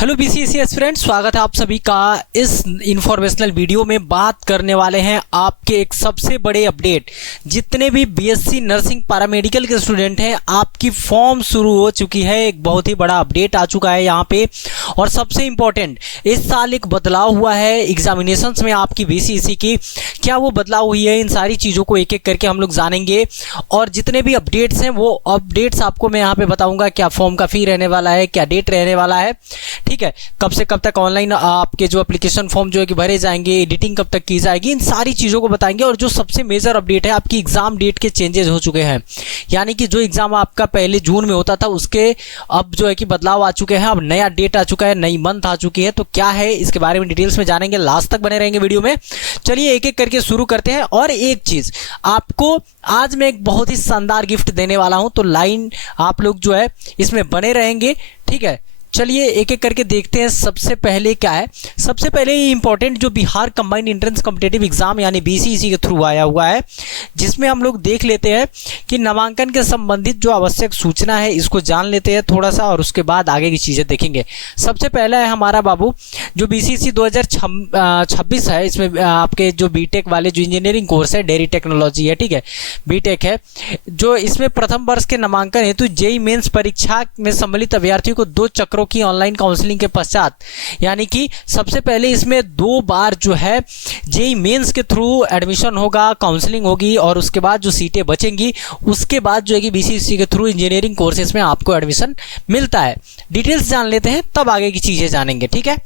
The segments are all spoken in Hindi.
हेलो बीसीएस एस्पिरेंट्स, स्वागत है आप सभी का इस इंफॉर्मेशनल वीडियो में। बात करने वाले हैं आपके एक सबसे बड़े अपडेट। जितने भी बीएससी नर्सिंग पैरामेडिकल के स्टूडेंट हैं, आपकी फॉर्म शुरू हो चुकी है। एक बहुत ही बड़ा अपडेट आ चुका है यहाँ पे। और सबसे इम्पोर्टेंट, इस साल एक बदलाव हुआ है एग्जामिनेशंस में आपकी बीसीएसई की। क्या वो बदलाव हुई है, इन सारी चीज़ों को एक एक करके हम लोग जानेंगे। और जितने भी अपडेट्स हैं वो अपडेट्स आपको मैं यहाँ पे बताऊँगा। क्या फॉर्म का फी रहने वाला है, क्या डेट रहने वाला है, ठीक है, कब से कब तक ऑनलाइन आपके जो एप्लीकेशन फॉर्म जो है कि भरे जाएंगे, एडिटिंग कब तक की जाएगी, इन सारी चीज़ों को बताएंगे। और जो सबसे मेजर अपडेट है, आपकी एग्जाम डेट के चेंजेस हो चुके हैं। यानी कि जो एग्जाम आपका पहले जून में होता था, उसके अब जो है कि बदलाव आ चुके हैं। अब नया डेट आ चुका है, नई मंथ आ चुकी है। तो क्या है इसके बारे में डिटेल्स में जानेंगे, लास्ट तक बने रहेंगे वीडियो में। चलिए एक एक करके शुरू करते हैं। और एक चीज़ आपको आज मैं एक बहुत ही शानदार गिफ्ट देने वाला हूं, तो लाइन आप लोग जो है इसमें बने रहेंगे, ठीक है। चलिए एक एक करके देखते हैं। सबसे पहले क्या है, सबसे पहले ये इंपॉर्टेंट जो Bihar combined entrance competitive exam यानी बीसीईसी के थ्रू आया हुआ है, जिसमें हम लोग देख लेते हैं कि नामांकन के संबंधित जो आवश्यक सूचना है इसको जान लेते हैं थोड़ा सा, और उसके बाद आगे की चीज़ें देखेंगे। सबसे पहला है हमारा बाबू जो बीसीईसी 2026 है। इसमें आपके जो बीटेक वाले जो इंजीनियरिंग कोर्स है, डेयरी टेक्नोलॉजी है, ठीक है, बीटेक है, जो इसमें प्रथम वर्ष के नामांकन हेतु जेईई मेंस परीक्षा में सम्मिलित अभ्यर्थियों को 2 चक्रों की ऑनलाइन काउंसलिंग के पश्चात, यानी कि सबसे पहले इसमें 2 बार जो है जेईई मेंस के थ्रू एडमिशन होगा, काउंसलिंग होगी, और उसके बाद जो सीटें बचेंगी उसके बाद जो है कि बीसीईसी के थ्रू इंजीनियरिंग कोर्सेज में आपको एडमिशन मिलता है। डिटेल्स जान लेते हैं, तब आगे की चीज़ें जानेंगे, ठीक है।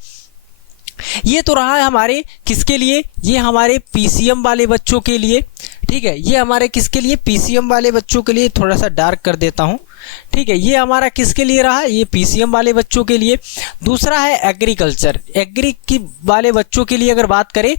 ये तो रहा है हमारे किसके लिए, ये हमारे पीसीएम वाले बच्चों के लिए, ठीक है। ये हमारे किसके लिए, पीसीएम वाले बच्चों के लिए। थोड़ा सा डार्क कर देता हूँ, ठीक है। ये हमारा किसके लिए रहा, ये पीसीएम वाले बच्चों के लिए। दूसरा है एग्रीकल्चर, एग्री की वाले बच्चों के लिए अगर बात करें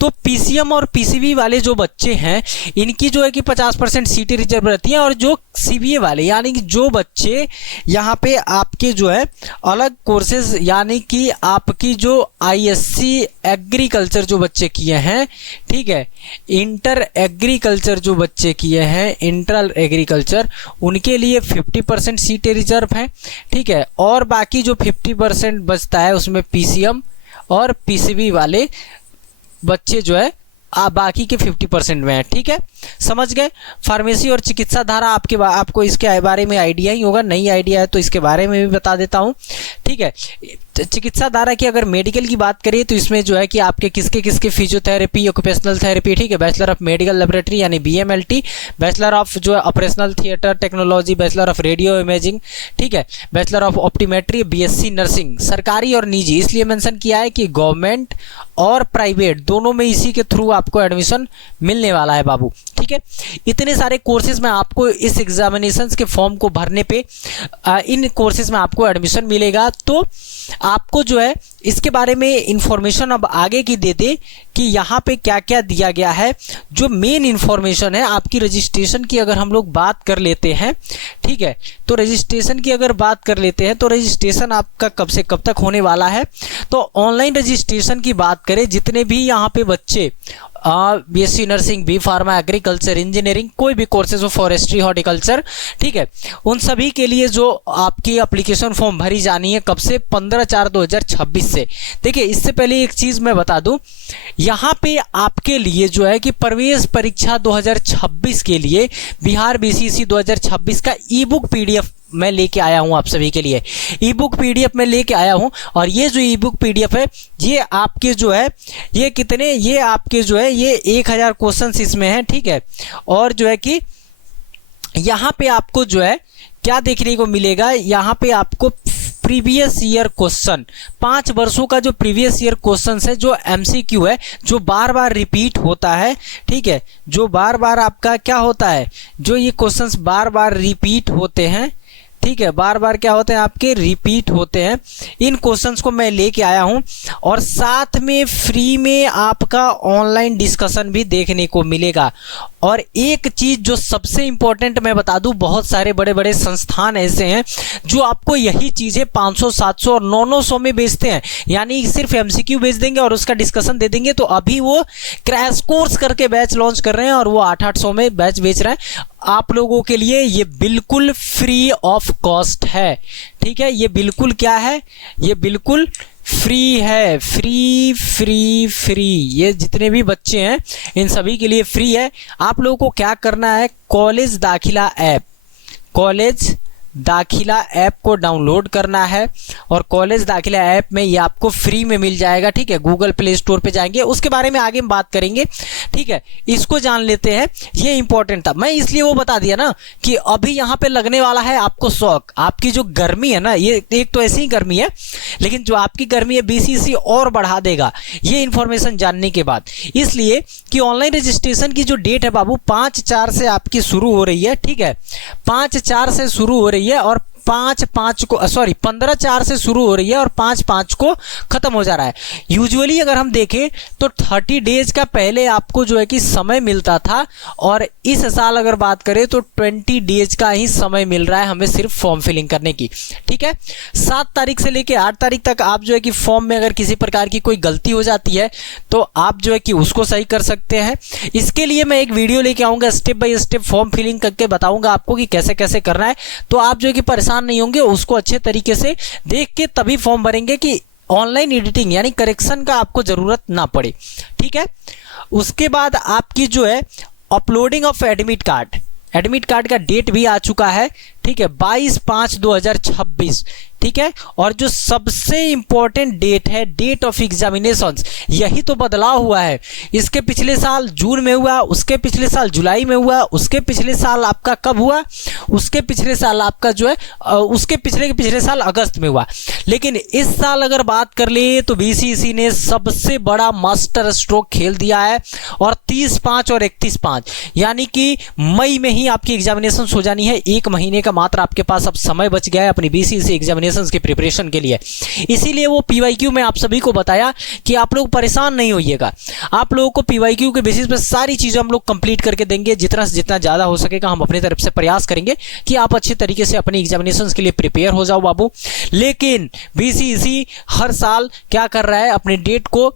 तो पीसीएम और पीसीबी वाले जो बच्चे हैं इनकी जो है कि 50% सीटें रिजर्व रहती हैं। और जो सीबीए वाले यानी कि जो बच्चे यहाँ पे आपके जो है अलग कोर्सेज, यानी कि आपकी जो आईएससी एग्रीकल्चर जो बच्चे किए हैं, ठीक है, इंटर एग्रीकल्चर जो बच्चे किए हैं, इंटर एग्रीकल्चर, उनके लिए 50% सीटें रिजर्व हैं, ठीक है। और बाकी जो 50% बचता है उसमें पीसीएम और पीसीबी वाले बच्चे जो है बाकी के 50% में है, ठीक है, समझ गए। फार्मेसी और चिकित्सा धारा आपको इसके बारे में आइडिया ही होगा, नई आइडिया है तो इसके बारे में भी बता देता हूँ, ठीक है। चिकित्सा धारा की अगर मेडिकल की बात करें तो इसमें जो है कि आपके किसके फिजियोथेरेपी, ऑक्यूपेशनल थेरेपी, ठीक है, बैचलर ऑफ मेडिकल लैबोरेटरी यानी बीएमएलटी, बैचलर ऑफ जो है operational theatre technology, bachelor of radio imaging, ठीक है, बैचलर ऑफ ऑप्टीमेट्री, बीएससी नर्सिंग, सरकारी और निजी, इसलिए मेंशन किया है कि गवर्नमेंट और प्राइवेट दोनों में इसी के थ्रू आपको एडमिशन मिलने वाला है बाबू, ठीक है। इतने सारे कोर्सेज में आपको इस एग्जामिनेशंस के फॉर्म को भरने पे इन कोर्सेज में आपको एडमिशन मिलेगा। तो आपको जो है इसके बारे में इंफॉर्मेशन अब आगे की दे दे कि यहाँ पे क्या क्या दिया गया है। जो मेन इंफॉर्मेशन है आपकी रजिस्ट्रेशन की अगर हम लोग बात कर लेते हैं, ठीक है, तो रजिस्ट्रेशन की अगर बात कर लेते हैं तो रजिस्ट्रेशन आपका कब से कब तक होने वाला है। तो ऑनलाइन रजिस्ट्रेशन की बात करें, जितने भी यहाँ पे बच्चे BSc nursing, B pharma, agriculture, engineering, कोई भी कोर्सेज हो, फॉरेस्ट्री, हॉर्टिकल्चर, ठीक है, उन सभी के लिए जो आपकी एप्लीकेशन फॉर्म भरी जानी है कब से, 15/4/2026 से। देखिए इससे पहले एक चीज़ मैं बता दूं, यहाँ पे आपके लिए जो है कि प्रवेश परीक्षा 2026 के लिए बिहार बीसीईसी 2026 का ई बुक पीडीएफ मैं लेके आया हूं आप सभी के लिए। ई बुक पीडीएफ मैं लेके आया हूं, और ये जो ई बुक पीडीएफ है ये आपके जो है ये कितने, ये आपके जो है ये 1000 क्वेश्चंस इसमें हैं, ठीक है। और जो है कि यहाँ पे आपको जो है क्या देखने को मिलेगा, यहाँ पे आपको प्रीवियस ईयर क्वेश्चन, 5 वर्षों का जो प्रीवियस ईयर क्वेश्चन है, जो एमसीक्यू है, जो बार बार रिपीट होता है, ठीक है, जो बार बार आपका क्या होता है, जो ये क्वेश्चंस बार बार रिपीट होते हैं, ठीक है, बार बार क्या होते हैं आपके रिपीट होते हैं। इन क्वेश्चंस को मैं लेके आया हूं, और साथ में फ्री में आपका ऑनलाइन डिस्कशन भी देखने को मिलेगा। और एक चीज जो सबसे इंपॉर्टेंट मैं बता दूं, बहुत सारे बड़े बड़े संस्थान ऐसे हैं जो आपको यही चीजें 500, 700 और 900 में बेचते हैं, यानी सिर्फ एमसीक्यू बेच देंगे और उसका डिस्कशन दे देंगे। तो अभी वो क्रैश कोर्स करके बैच लॉन्च कर रहे हैं और वो 800 में बैच बेच रहे हैं। आप लोगों के लिए ये बिल्कुल फ्री ऑफ कॉस्ट है, ठीक है। ये बिल्कुल क्या है, ये बिल्कुल फ्री है, फ्री फ्री फ्री। ये जितने भी बच्चे हैं इन सभी के लिए फ्री है। आप लोगों को क्या करना है, कॉलेज दाखिला ऐप, कॉलेज दाखिला ऐप को डाउनलोड करना है और कॉलेज दाखिला ऐप में ये आपको फ्री में मिल जाएगा, ठीक है। गूगल प्ले स्टोर पे जाएंगे, उसके बारे में आगे हम बात करेंगे, ठीक है। इसको जान लेते हैं, ये इंपॉर्टेंट था। मैं इसलिए वो बता दिया ना कि अभी यहाँ पे लगने वाला है आपको शौक। आपकी जो गर्मी है ना, ये एक तो ऐसी ही गर्मी है, लेकिन जो आपकी गर्मी है बीसीसी और बढ़ा देगा ये इंफॉर्मेशन जानने के बाद। इसलिए कि ऑनलाइन रजिस्ट्रेशन की जो डेट है बाबू 5/4 से आपकी शुरू हो रही है, ठीक है। 5/4 से शुरू हो रही है और 5/5 को 15/4 से शुरू हो रही है और 5/5 को खत्म हो जा रहा है। यूजुअली अगर हम देखें तो 30 डेज का पहले आपको जो है कि समय मिलता था और इस साल अगर बात करें तो 20 डेज का ही समय मिल रहा है हमें सिर्फ फॉर्म फिलिंग करने की, ठीक है। 7 तारीख से लेकर 8 तारीख तक आप जो है कि फॉर्म में अगर किसी प्रकार की कोई गलती हो जाती है तो आप जो है कि उसको सही कर सकते हैं। इसके लिए मैं एक वीडियो लेके आऊंगा, step by step form filling करके बताऊंगा आपको कि कैसे कैसे करना है। तो आप जो है कि परेशान नहीं होंगे, उसको अच्छे तरीके से देख के तभी फॉर्म भरेंगे कि ऑनलाइन एडिटिंग यानी करेक्शन का आपको जरूरत ना पड़े, ठीक है। उसके बाद आपकी जो है अपलोडिंग ऑफ एडमिट कार्ड का डेट भी आ चुका है, ठीक है, 22/5/2026, ठीक है। और जो सबसे इंपॉर्टेंट डेट है, डेट ऑफ एग्जामिनेशंस, यही तो बदलाव हुआ है। इसके पिछले साल जून में हुआ, उसके पिछले साल जुलाई में हुआ, उसके पिछले साल आपका कब हुआ, उसके पिछले साल आपका जो है उसके पिछले साल अगस्त में हुआ। लेकिन इस साल अगर बात कर ले तो बीसीसी ने सबसे बड़ा मास्टर स्ट्रोक खेल दिया है और 30/5 और 31/5 यानी कि मई में ही आपकी एग्जामिनेशन हो जानी है। 1 महीने का मात्र आपके पास अब समय बच गया है अपनी बीसीसी एग्जामिनेशन की प्रिपरेशन के लिए। इसीलिए वो पीवाईक्यू में आप सभी को बताया कि आप लोग परेशान नहीं होइएगा। आप लोगों को पीवाईक्यू के बेसिस पे सारी चीजें हम लोग कंप्लीट करके देंगे। जितना से जितना ज्यादा हो सकेगा हम अपनी तरफ से प्रयास करेंगे कि आप अच्छे तरीके से अपनी एग्जामिनेशंस के लिए प्रिपेयर हो जाओ बाबू। लेकिन बीसीसी हर साल क्या कर रहा है, अपने डेट को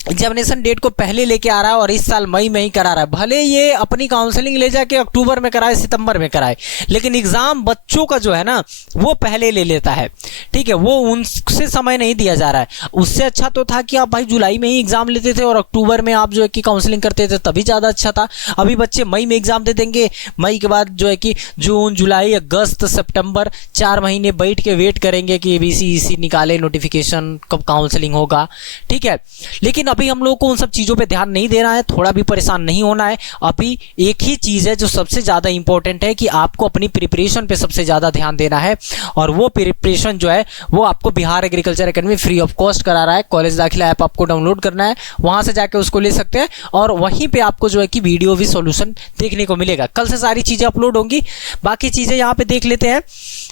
एग्जामिनेशन डेट को पहले लेके आ रहा है और इस साल मई में ही करा रहा है। भले ये अपनी काउंसलिंग ले जाके अक्टूबर में कराए, सितंबर में कराए, लेकिन एग्जाम बच्चों का जो है ना वो पहले ले लेता है, ठीक है। वो उनसे समय नहीं दिया जा रहा है। उससे अच्छा तो था कि आप भाई जुलाई में ही एग्जाम लेते थे और अक्टूबर में आप जो है कि काउंसलिंग करते थे, तभी ज़्यादा अच्छा था। अभी बच्चे मई में एग्जाम दे देंगे, मई के बाद जो है कि जून, जुलाई, अगस्त, सितंबर 4 महीने बैठ के वेट करेंगे कि बीसीसी निकाले नोटिफिकेशन, कब काउंसलिंग होगा, ठीक है। लेकिन अभी हम लोगों को उन सब चीज़ों पे ध्यान नहीं देना है, थोड़ा भी परेशान नहीं होना है। अभी एक ही चीज़ है जो सबसे ज़्यादा इंपॉर्टेंट है कि आपको अपनी प्रिपरेशन पे सबसे ज़्यादा ध्यान देना है और वो प्रिपरेशन जो है वो आपको Bihar agriculture academy free of cost करा रहा है। कॉलेज दाखिला ऐप आपको डाउनलोड करना है, वहाँ से जाके उसको ले सकते हैं और वहीं पर आपको जो है कि वीडियो भी सोल्यूशन देखने को मिलेगा। कल से सारी चीज़ें अपलोड होंगी, बाकी चीज़ें यहाँ पर देख लेते हैं।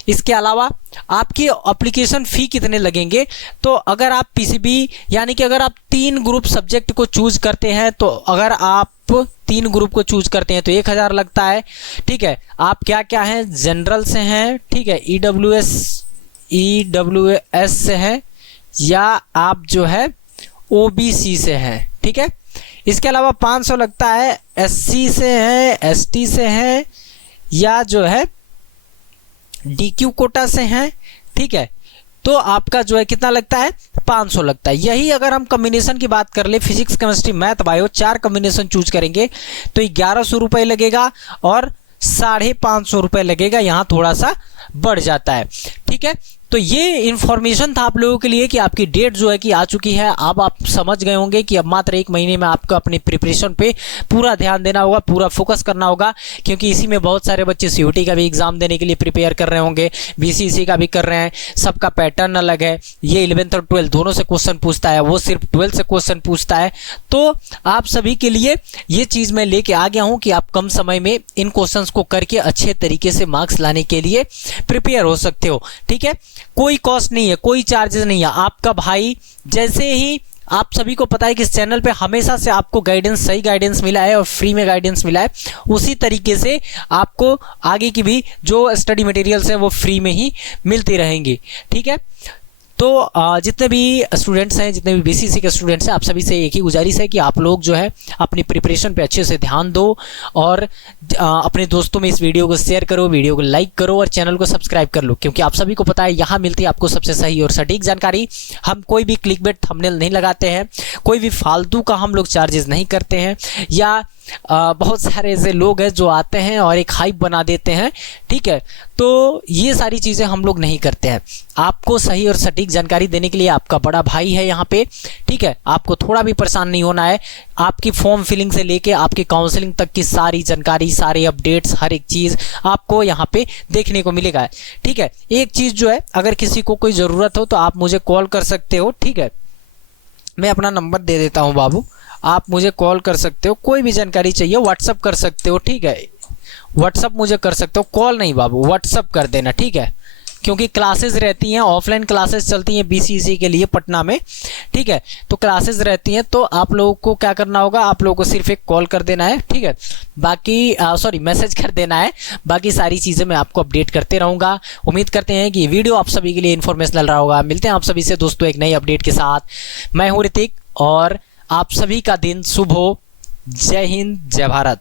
इसके अलावा आपकी एप्लीकेशन फ़ी कितने लगेंगे, तो अगर आप पीसीबी यानी कि अगर आप 3 ग्रुप सब्जेक्ट को चूज करते हैं, तो अगर आप 3 ग्रुप को चूज करते हैं तो 1000 लगता है, ठीक है। आप क्या क्या हैं, जनरल से हैं, ठीक है, ईडब्ल्यूएस से हैं या आप जो है ओबीसी से हैं, ठीक है। इसके अलावा 500 लगता है एससी से हैं, एसटी से हैं या जो है डीक्यू कोटा से हैं, ठीक है। तो आपका जो है कितना लगता है, 500 लगता है। यही अगर हम कॉम्बिनेशन की बात कर ले, physics, chemistry, math, bio 4 combination choose करेंगे तो 1100 रुपये लगेगा और 550 रुपये लगेगा। यहाँ थोड़ा सा बढ़ जाता है, ठीक है। तो ये इन्फॉर्मेशन था आप लोगों के लिए कि आपकी डेट जो है कि आ चुकी है। अब आप समझ गए होंगे कि अब मात्र 1 महीने में आपको अपनी प्रिपरेशन पे पूरा ध्यान देना होगा, पूरा फोकस करना होगा, क्योंकि इसी में बहुत सारे बच्चे सीयूटी का भी एग्जाम देने के लिए प्रिपेयर कर रहे होंगे, बीसीसी का भी कर रहे हैं। सबका पैटर्न अलग है, ये 11th और 12th दोनों से क्वेश्चन पूछता है, वो सिर्फ 12th से क्वेश्चन पूछता है। तो आप सभी के लिए ये चीज़ मैं लेके आ गया हूँ कि आप कम समय में इन क्वेश्चन को करके अच्छे तरीके से मार्क्स लाने के लिए प्रिपेयर हो सकते हो, ठीक है। कोई कॉस्ट नहीं है, कोई चार्जेस नहीं है। आपका भाई जैसे ही आप सभी को पता है कि इस चैनल पे हमेशा से आपको गाइडेंस, सही गाइडेंस मिला है और फ्री में गाइडेंस मिला है। उसी तरीके से आपको आगे की भी जो स्टडी मटेरियल्स हैं वो फ्री में ही मिलती रहेंगी, ठीक है। तो जितने भी स्टूडेंट्स हैं, जितने भी बीसीसी के स्टूडेंट्स हैं, आप सभी से एक ही गुजारिश है कि आप लोग जो है अपनी प्रिपरेशन पे अच्छे से ध्यान दो और अपने दोस्तों में इस वीडियो को शेयर करो, वीडियो को लाइक करो और चैनल को सब्सक्राइब कर लो, क्योंकि आप सभी को पता है यहाँ मिलती है आपको सबसे सही और सटीक जानकारी। हम कोई भी क्लिकबेट थंबनेल नहीं लगाते हैं, कोई भी फालतू का हम लोग चार्जेस नहीं करते हैं, या बहुत सारे ऐसे लोग हैं जो आते हैं और एक हाइप बना देते हैं, ठीक है। तो ये सारी चीज़ें हम लोग नहीं करते हैं। आपको सही और सटीक जानकारी देने के लिए आपका बड़ा भाई है यहाँ पे, ठीक है। आपको थोड़ा भी परेशान नहीं होना है। आपकी फॉर्म फिलिंग से लेके आपकी काउंसलिंग तक की सारी जानकारी, सारे अपडेट्स, हर एक चीज़ आपको यहाँ पे देखने को मिलेगा, ठीक है। एक चीज़ जो है, अगर किसी को कोई ज़रूरत हो तो आप मुझे कॉल कर सकते हो, ठीक है। मैं अपना नंबर दे देता हूँ बाबू, आप मुझे कॉल कर सकते हो। कोई भी जानकारी चाहिए व्हाट्सअप कर सकते हो, ठीक है। व्हाट्सअप मुझे कर सकते हो, कॉल नहीं बाबू, व्हाट्सअप कर देना, ठीक है। क्योंकि क्लासेस रहती हैं, ऑफलाइन क्लासेस चलती हैं बीसीसी के लिए पटना में, ठीक है। तो क्लासेस रहती हैं, तो आप लोगों को क्या करना होगा, आप लोगों को सिर्फ एक कॉल कर देना है, ठीक है। बाकी मैसेज कर देना है। बाकी सारी चीज़ें मैं आपको अपडेट करते रहूँगा। उम्मीद करते हैं कि ये वीडियो आप सभी के लिए इन्फॉर्मेशनल रहा होगा। मिलते हैं आप सभी से दोस्तों एक नई अपडेट के साथ। मैं हूँ ऋतिक और आप सभी का दिन शुभ हो। जय हिंद, जय भारत।